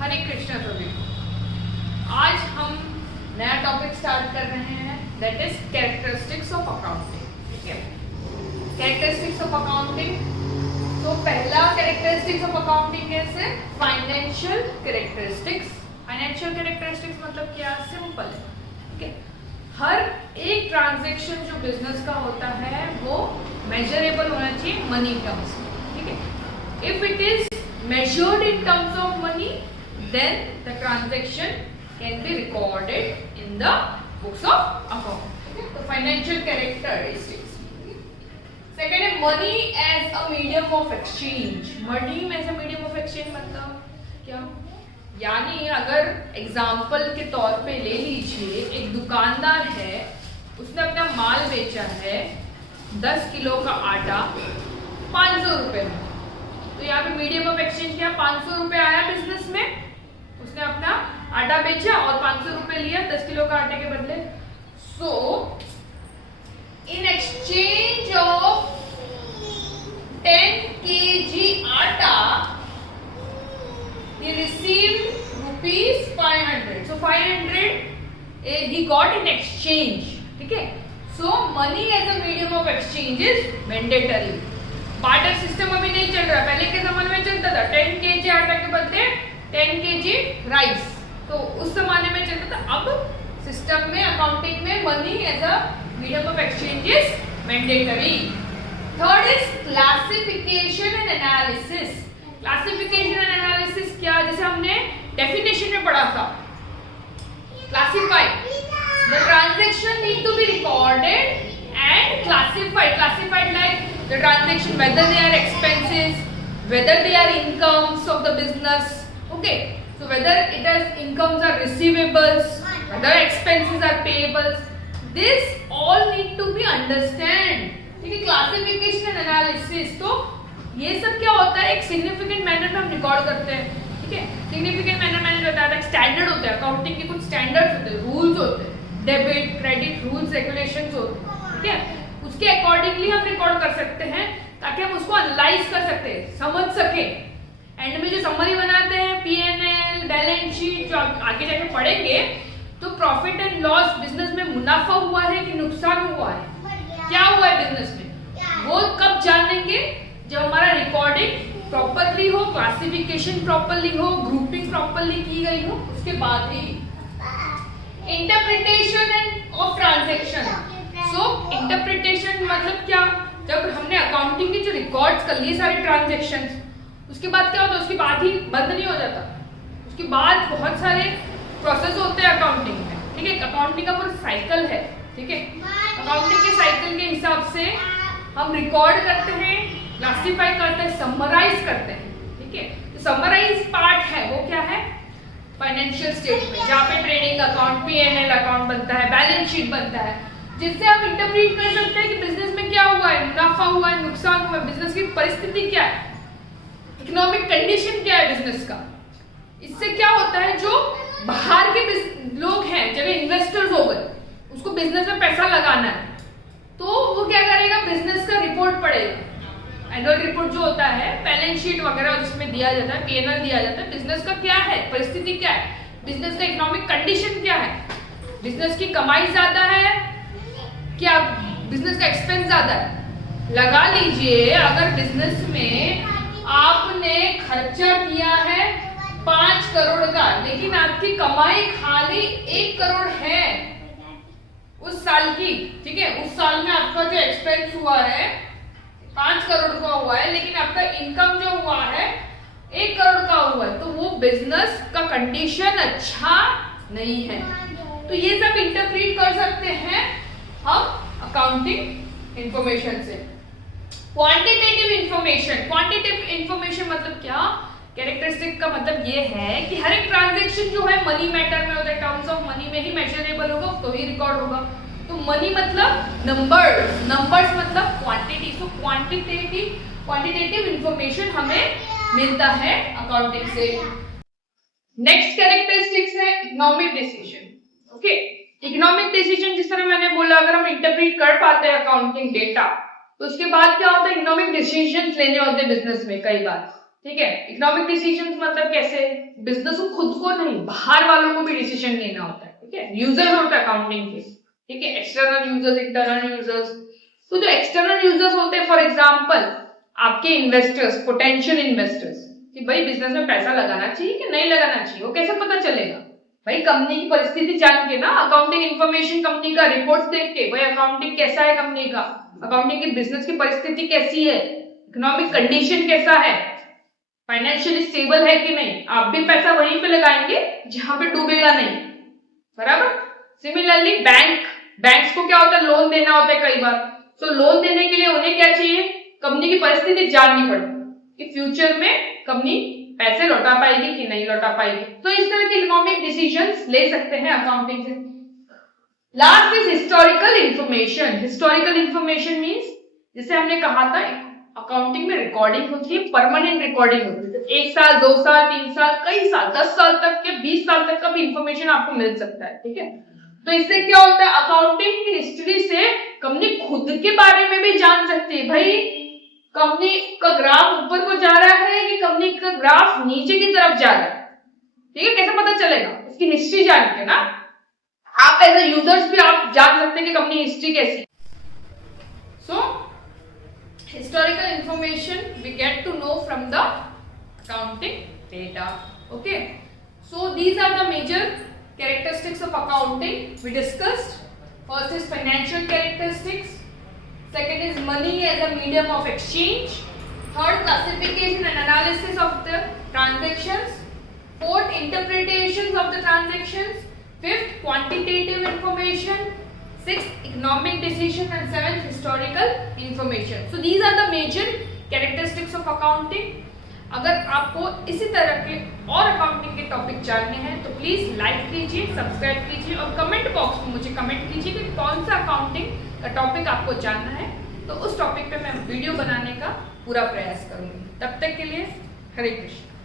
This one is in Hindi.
हरे कृष्णा सभी। आज हम नया टॉपिक स्टार्ट कर रहे हैं, that is characteristics of accounting. ठीक है, कैरेक्टरिस्टिक्स ऑफ अकाउंटिंग। तो पहला कैरेक्टरिस्टिक्स ऑफ अकाउंटिंग है फाइनेंशियल कैरेक्टरिस्टिक्स। फाइनेंशियल कैरेक्टरिस्टिक्स मतलब क्या? सिंपल है। ठीक है, हर एक ट्रांजैक्शन जो बिजनेस का होता है वो मेजरेबल होना चाहिए मनी टर्म्स में। ठीक है, if it is measured in terms of money, then the transaction can be recorded in the books of account. Okay? So financial characteristics. Second है money as a medium of exchange. Money as a medium of exchange मतलब क्या? यानी अगर एग्जाम्पल के तौर पे ले लीजिए, एक दुकानदार है, उसने अपना माल बेचा है 10 किलो का आटा 500 रुपए में। तो यहाँ पे मीडियम ऑफ एक्सचेंज क्या? 500 रुपए आया बिजनेस में, उसने अपना आटा बेचा और 500 रुपए लिया 10 किलो का आटे के बदले। सो इन एक्सचेंज ऑफ 10 kg आटा he received rupees 500. So 500 he got in exchange. ठीक है, so money as a medium of exchange is mandatory. Barter system अभी नहीं चल रहा, पहले के जमाने में चलता था 10 kg आटा के बदले 10 kg राइस, तो उस जमाने में चलता था। अब सिस्टम में, अकाउंटिंग में money as a medium of exchange is mandatory. Third is classification and analysis. Classification and analysis क्या? जैसे हमने डेफिनेशन में पढ़ा था, classify the transaction need to be recorded and classified like the transaction, whether they are expenses, whether they are incomes of the business. Okay, so whether it is incomes are receivables, whether expenses are payables, this all need to be understand. ठीक है, क्लासिफिकेशन एंड एनालिसिस। तो ये सब क्या होता है? एक सिग्निफिकेंट मैनर में हम रिकॉर्ड करते हैं। ठीक है, सिग्निफिकेंट मैनर मैंने बताया था, स्टैंडर्ड होता है अकाउंटिंग के, कुछ स्टैंडर्ड्स होते हैं, रूल्स होते हैं, डेबिट क्रेडिट रूल्स रेगुलेशंस होते हैं। ठीक है, उसके अकॉर्डिंगली हम रिकॉर्ड कर सकते हैं ताकि हम उसको एनालाइज कर सकते हैं, समझ सके। एंड में जो समरी बनाते हैं, पीएनएल, बैलेंस शीट, जो आगे जाके पढ़ेंगे, तो प्रॉफिट एंड लॉस, बिजनेस में मुनाफा हुआ है कि नुकसान हुआ है, क्या हुआ है बिजनेस में, वो कब जानेंगे? जब हमारा रिकॉर्डिंग प्रॉपरली हो, क्लासिफिकेशन प्रॉपरली हो, ग्रुपिंग प्रॉपरली की गई हो, उसके बाद ही। Interpretation and of transaction. So interpretation मतलब क्या? जब हमने अकाउंटिंग के जो रिकॉर्ड्स कर लिए सारे ट्रांजैक्शंस, उसके बाद क्या होता है? उसके बाद ही बंद नहीं हो जाता, उसके बाद बहुत सारे प्रोसेस होते हैं अकाउंटिंग में। ठीक है, अकाउंटिंग का पूरा साइकिल है। ठीक है, अकाउंटिंग के साइकिल के हिसाब से हम रिकॉर्ड करते हैं, क्लासिफाई करते हैं, समराइज करते हैं। ठीक है, तो समराइज पार्ट है वो क्या है? फाइनेंशियल स्टेटमेंट, जहाँ पे ट्रेडिंग अकाउंट, पीएनएल अकाउंट बनता है, बैलेंस शीट बनता है, जिससे हम इंटरप्रीट कर सकते हैं कि बिजनेस में क्या हुआ है, मुनाफा हुआ है, नुकसान हुआ है, बिजनेस की परिस्थिति क्या है, इकोनॉमिक कंडीशन क्या है बिजनेस का। इससे क्या होता है? जो बाहर के लोग हैं, जब इन्वेस्टर्स हो गए, उसको बिजनेस में पैसा लगाना है, तो वो क्या करेगा? बिजनेस का रिपोर्ट पढ़ेगा। एनुअल रिपोर्ट जो होता है, बैलेंस शीट वगैरह जिसमें दिया जाता है, पीएनएल दिया जाता है, बिजनेस का क्या है, परिस्थिति क्या है, बिजनेस का इकोनॉमिक कंडीशन क्या है, बिजनेस की कमाई ज्यादा है क्या, बिजनेस का एक्सपेंस ज्यादा है। लगा लीजिए, अगर बिजनेस में आपने खर्चा किया है 5 करोड़ का, लेकिन आपकी कमाई खाली 1 करोड़ है उस साल की। ठीक है, उस साल में आपका जो एक्सपेंस हुआ है 5 करोड़ का हुआ है, लेकिन आपका इनकम जो हुआ है 1 करोड़ का हुआ है, तो वो बिजनेस का कंडीशन अच्छा नहीं है। तो ये सब इंटरप्रीट कर सकते हैं हम अकाउंटिंग इंफॉर्मेशन से। Quantitative information. क्वांटिटेटिव इंफॉर्मेशन मतलब क्या? कैरेक्टरिस्टिक का मतलब ये है कि हर एक ट्रांजैक्शन जो है मनी मैटर में होता है, टर्म्स ऑफ मनी में ही मेजरेबल होगा, तो ही रिकॉर्ड होगा। तो मनी मतलब नंबर्स, नंबर्स मतलब क्वांटिटी। सो क्वांटिटेटिव इंफॉर्मेशन हमें मिलता है अकाउंटिंग से। नेक्स्ट कैरेक्टरिस्टिक्स है economic decision. Okay, economic decision जिस तरह मैंने बोला, अगर हम इंटरप्रीट कर पाते हैं अकाउंटिंग डेटा, तो उसके बाद क्या होता है? इकोनॉमिक डिसीजंस लेने होते हैं बिजनेस में कई बार। ठीक है। इकोनॉमिक डिसीजंस मतलब कैसे, बिजनेस को खुद को नहीं, बाहर वालों को भी डिसीजन लेना होता है, ठीक है। यूजर्स होता है अकाउंटिंग के, ठीक है, एक्सटर्नल यूजर्स, इंटरनल यूजर्स। तो जो एक्सटर्नल यूजर्स होते हैं, फॉर एग्जांपल आपके इन्वेस्टर्स, पोटेंशियल इन्वेस्टर्स, कि भाई बिजनेस में पैसा लगाना चाहिए कि नहीं लगाना चाहिए, वो कैसे पता चलेगा? भाई कंपनी की परिस्थिति जान के ना, अकाउंटिंग इन्फॉर्मेशन, कंपनी का रिपोर्ट्स देख के, भाई अकाउंटिंग कैसा है कंपनी का, अकाउंटिंग की बिजनेस की परिस्थिति कैसी है, इकोनॉमिक कंडीशन कैसा है, फाइनेंशियली स्टेबल है कि नहीं। आप भी पैसा वहीं पे लगाएंगे जहां पे डूबेगा नहीं, बराबर। सिमिलरली बैंक्स को क्या होता है, लोन देना होता है कई बार। तो लोन देने के लिए उन्हें क्या चाहिए, कंपनी की परिस्थिति जाननी पड़ती कि फ्यूचर में कंपनी पैसे लौटा पाएगी कि नहीं लौटा पाएगी। तो इस तरह के इकोनॉमिक डिसीजंस ले सकते हैं अकाउंटिंग से। Last is historical information. Historical information means, जैसे हमने कहा था अकाउंटिंग में रिकॉर्डिंग होती है, परमानेंट रिकॉर्डिंग होती है। 1 साल 2 साल 3 साल, कई साल, 10 साल तक के 20 साल तक का भी इंफॉर्मेशन आपको मिल सकता है, ठीक है। तो इससे क्या होता है, अकाउंटिंग की हिस्ट्री से कंपनी खुद के बारे में भी जान सकती है। भाई कंपनी का ग्राफ ऊपर को जा रहा है कि कंपनी का ग्राफ नीचे की तरफ जा रहा है, ठीक है, कैसे पता चलेगा? उसकी हिस्ट्री जान के ना, आप एज ए यूजर्स भी आप जान सकते हैं कि कंपनी हिस्ट्री कैसी है। सो historical information we get to know from the accounting data. Okay, so these are the major characteristics of accounting we discussed. First is financial characteristics, second is money as a medium of exchange, third classification and analysis of the transactions, fourth interpretations of the transactions, fifth quantitative information, sixth economic decision, and seventh historical information. So these are the major characteristics of accounting. अगर आपको इसी तरह के और अकाउंटिंग के टॉपिक जानने हैं तो प्लीज लाइक कीजिए, सब्सक्राइब कीजिए और कमेंट बॉक्स में मुझे कमेंट कीजिए कि कौन सा अकाउंटिंग का टॉपिक आपको जानना है, तो उस टॉपिक पे मैं वीडियो बनाने का पूरा प्रयास करूंगी। तब तक के लिए हरे कृष्ण।